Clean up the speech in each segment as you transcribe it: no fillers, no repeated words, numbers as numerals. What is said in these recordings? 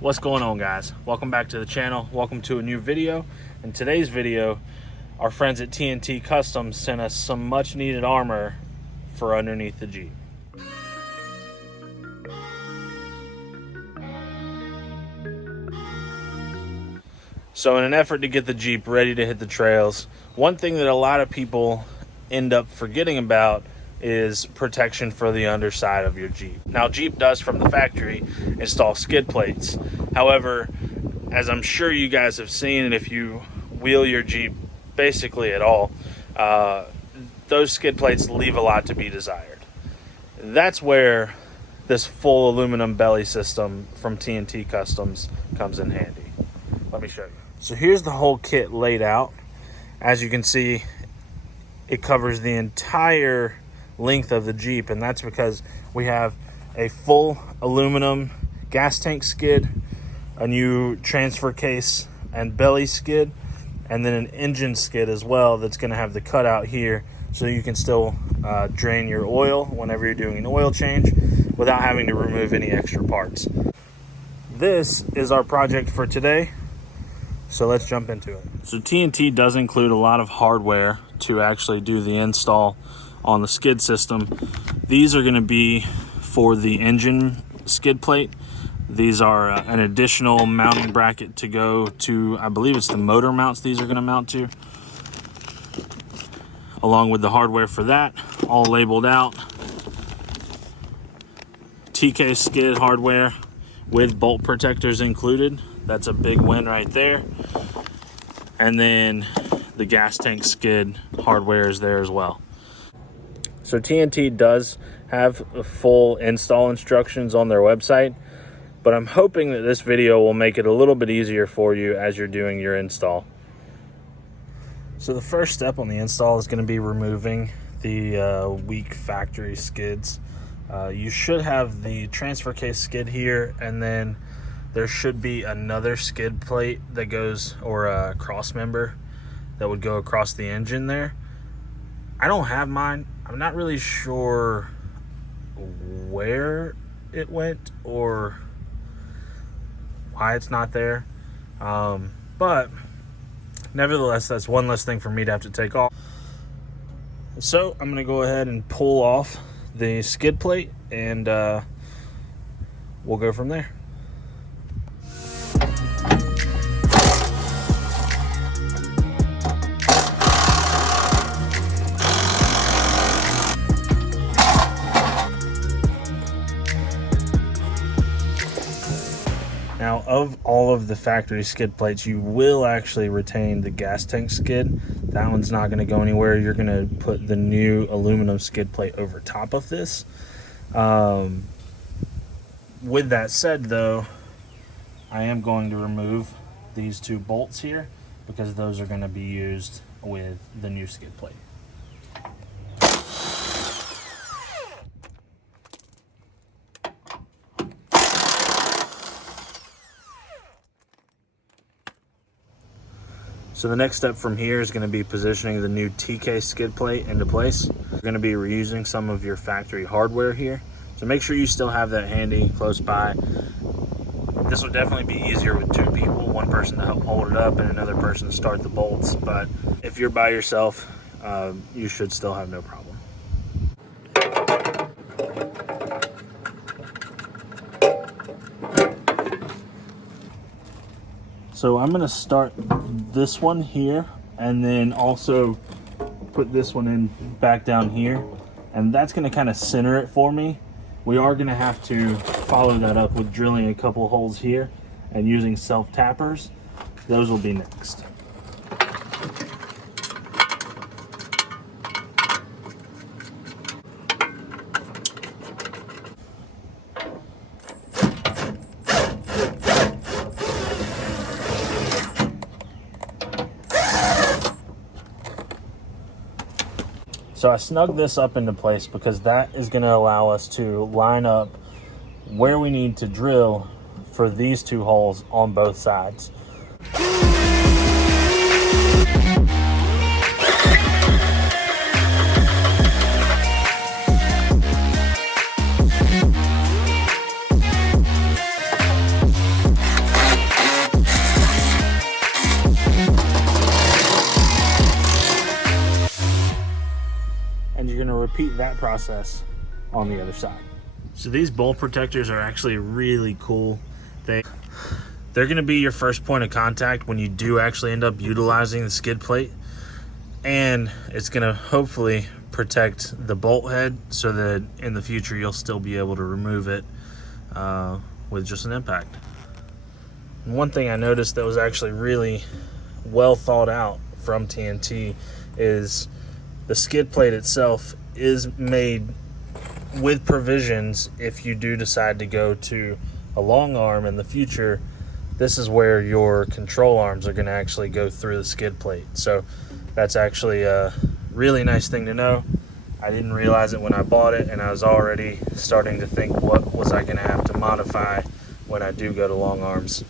What's going on, guys? Welcome back to the channel. Welcome to a new video. In today's video, our friends at TNT Customs sent us some much needed armor for underneath the Jeep. So in an effort to get the Jeep ready to hit the trails, one thing that a lot of people end up forgetting about is protection for the underside of your Jeep. Now, Jeep does, from the factory, install skid plates. However, as I'm sure you guys have seen, and if you wheel your Jeep basically at all, those skid plates leave a lot to be desired. That's where this full aluminum belly system from TNT Customs comes in handy. Let me show you. So here's the whole kit laid out. As you can see, it covers the entire length of the Jeep, and that's because we have a full aluminum gas tank skid, a new transfer case and belly skid, and then an engine skid as well that's going to have the cutout here so you can still drain your oil whenever you're doing an oil change without having to remove any extra parts. This is our project for today, so let's jump into it. So TNT does include a lot of hardware to actually do the install on the skid system. These are going to be for the engine skid plate. These are an additional mounting bracket to go to, I believe it's the motor mounts these are going to mount to, along with the hardware for that, all labeled out. TK skid hardware with bolt protectors included. That's a big win right there. And then the gas tank skid hardware is there as well. So TNT does have full install instructions on their website, but I'm hoping that this video will make it a little bit easier for you as you're doing your install. So the first step on the install is going to be removing the weak factory skids. You should have the transfer case skid here, and then there should be another skid plate that goes, or a cross member that would go across the engine there. I don't have mine. I'm not really sure where it went or why it's not there. But nevertheless, that's one less thing for me to have to take off. So I'm going to go ahead and pull off the skid plate, and we'll go from there. Now, of all of the factory skid plates, you will actually retain the gas tank skid. That one's not going to go anywhere. You're going to put the new aluminum skid plate over top of this. With that said, though, I am going to remove these two bolts here because those are going to be used with the new skid plate. So the next step from here is going to be positioning the new TK skid plate into place. You're going to be reusing some of your factory hardware here. So make sure you still have that handy close by. This will definitely be easier with two people, one person to help hold it up and another person to start the bolts. But if you're by yourself, you should still have no problem. So I'm going to start this one here and then also put this one in back down here, and that's going to kind of center it for me. We are going to have to follow that up with drilling a couple holes here and using self tappers. Those will be next. So I snugged this up into place because that is going to allow us to line up where we need to drill for these two holes on both sides. repeat that process on the other side. So these bolt protectors are actually really cool. They're going to be your first point of contact when you do actually end up utilizing the skid plate, and it's going to hopefully protect the bolt head so that in the future you'll still be able to remove it with just an impact. And one thing I noticed that was actually really well thought out from TNT is the skid plate itself is made with provisions. If you do decide to go to a long arm in the future, this is where your control arms are going to actually go through the skid plate. So that's actually a really nice thing to know. I didn't realize it when I bought it, and I was already starting to think, what was I going to have to modify when I do go to long arms.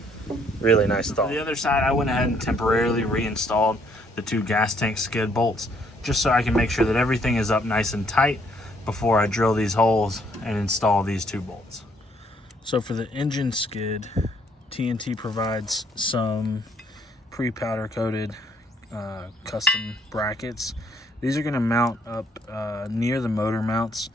Really nice thought. On the other side, I went ahead and temporarily reinstalled the 2 gas tank skid bolts, just so I can make sure that everything is up nice and tight before I drill these holes and install these 2 bolts. So for the engine skid, TNT provides some pre-powder coated custom brackets. These are going to mount up near the motor mounts.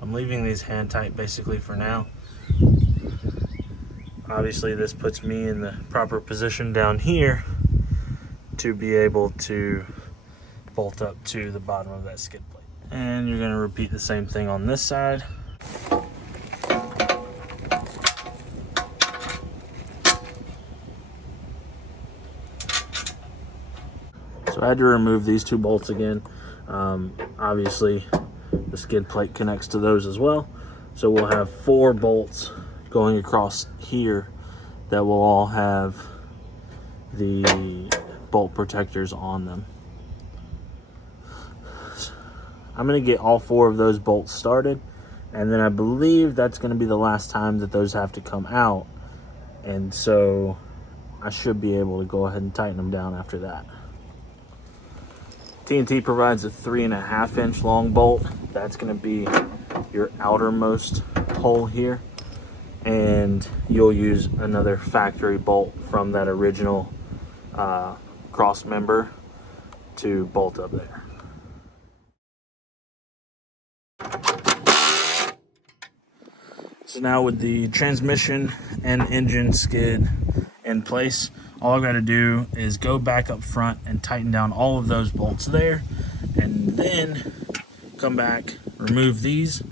I'm leaving these hand tight basically for now. Obviously this puts me in the proper position down here to be able to bolt up to the bottom of that skid plate. And you're going to repeat the same thing on this side. So I had to remove these 2 bolts again. Obviously the skid plate connects to those as well. So we'll have 4 bolts going across here that will all have the bolt protectors on them. I'm going to get all 4 of those bolts started, and then I believe that's going to be the last time that those have to come out, and so I should be able to go ahead and tighten them down after that. TNT provides a 3.5 inch long bolt. That's going to be your outermost hole here, and you'll use another factory bolt from that original cross member to bolt up there. So now with the transmission and engine skid in place, all I've got to do is go back up front and tighten down all of those bolts there, and then come back, remove these,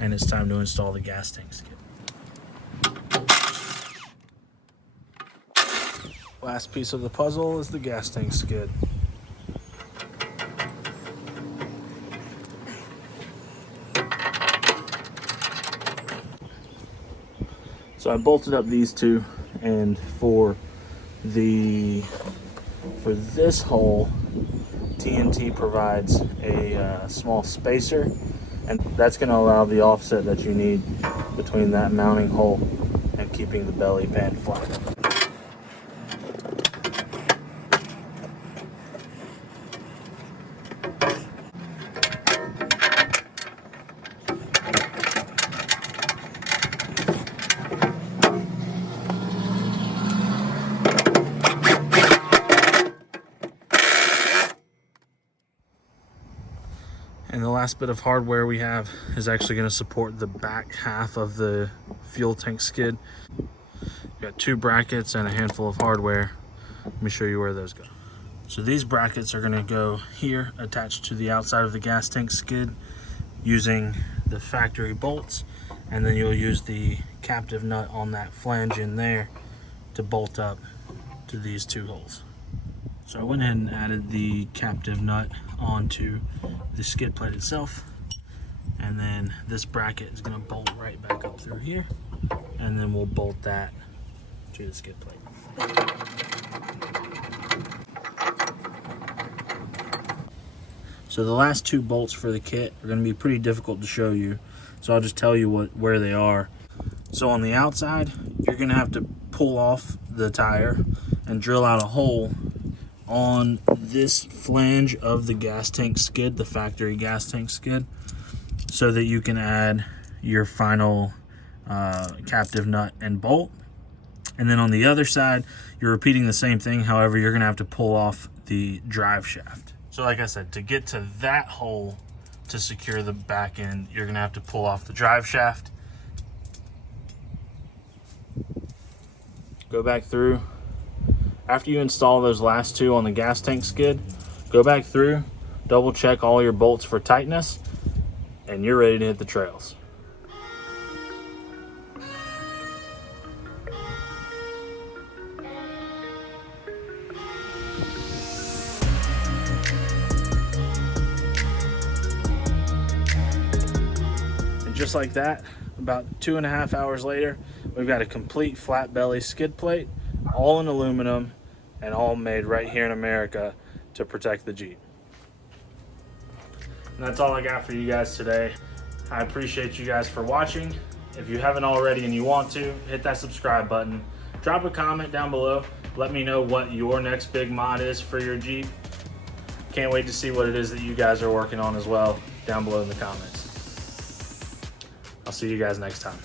and it's time to install the gas tank skid. Last piece of the puzzle is the gas tank skid. So I bolted up these 2, and for this hole, TNT provides a small spacer, and that's going to allow the offset that you need between that mounting hole and keeping the belly band flat. And the last bit of hardware we have is actually going to support the back half of the fuel tank skid. We've got 2 brackets and a handful of hardware. Let me show you where those go. So these brackets are going to go here, attached to the outside of the gas tank skid using the factory bolts, and then you'll use the captive nut on that flange in there to bolt up to these 2 holes. So I went ahead and added the captive nut onto the skid plate itself, and then this bracket is going to bolt right back up through here, and then we'll bolt that to the skid plate. So the last 2 bolts for the kit are going to be pretty difficult to show you, so I'll just tell you where they are. So on the outside, you're going to have to pull off the tire and drill out a hole on this flange of the gas tank skid, the factory gas tank skid, so that you can add your final captive nut and bolt. And then on the other side, you're repeating the same thing. However, you're gonna have to pull off the drive shaft. So like I said, to get to that hole to secure the back end, you're gonna have to pull off the drive shaft. Go back through. After you install those last two on the gas tank skid, go back through, double check all your bolts for tightness, and you're ready to hit the trails. Just like that, about 2.5 hours later, we've got a complete flat belly skid plate, all in aluminum and all made right here in America to protect the Jeep. And that's all I got for you guys today. I appreciate you guys for watching. If you haven't already and you want to, hit that subscribe button. Drop a comment down below. Let me know what your next big mod is for your Jeep. Can't wait to see what it is that you guys are working on as well down below in the comments. I'll see you guys next time.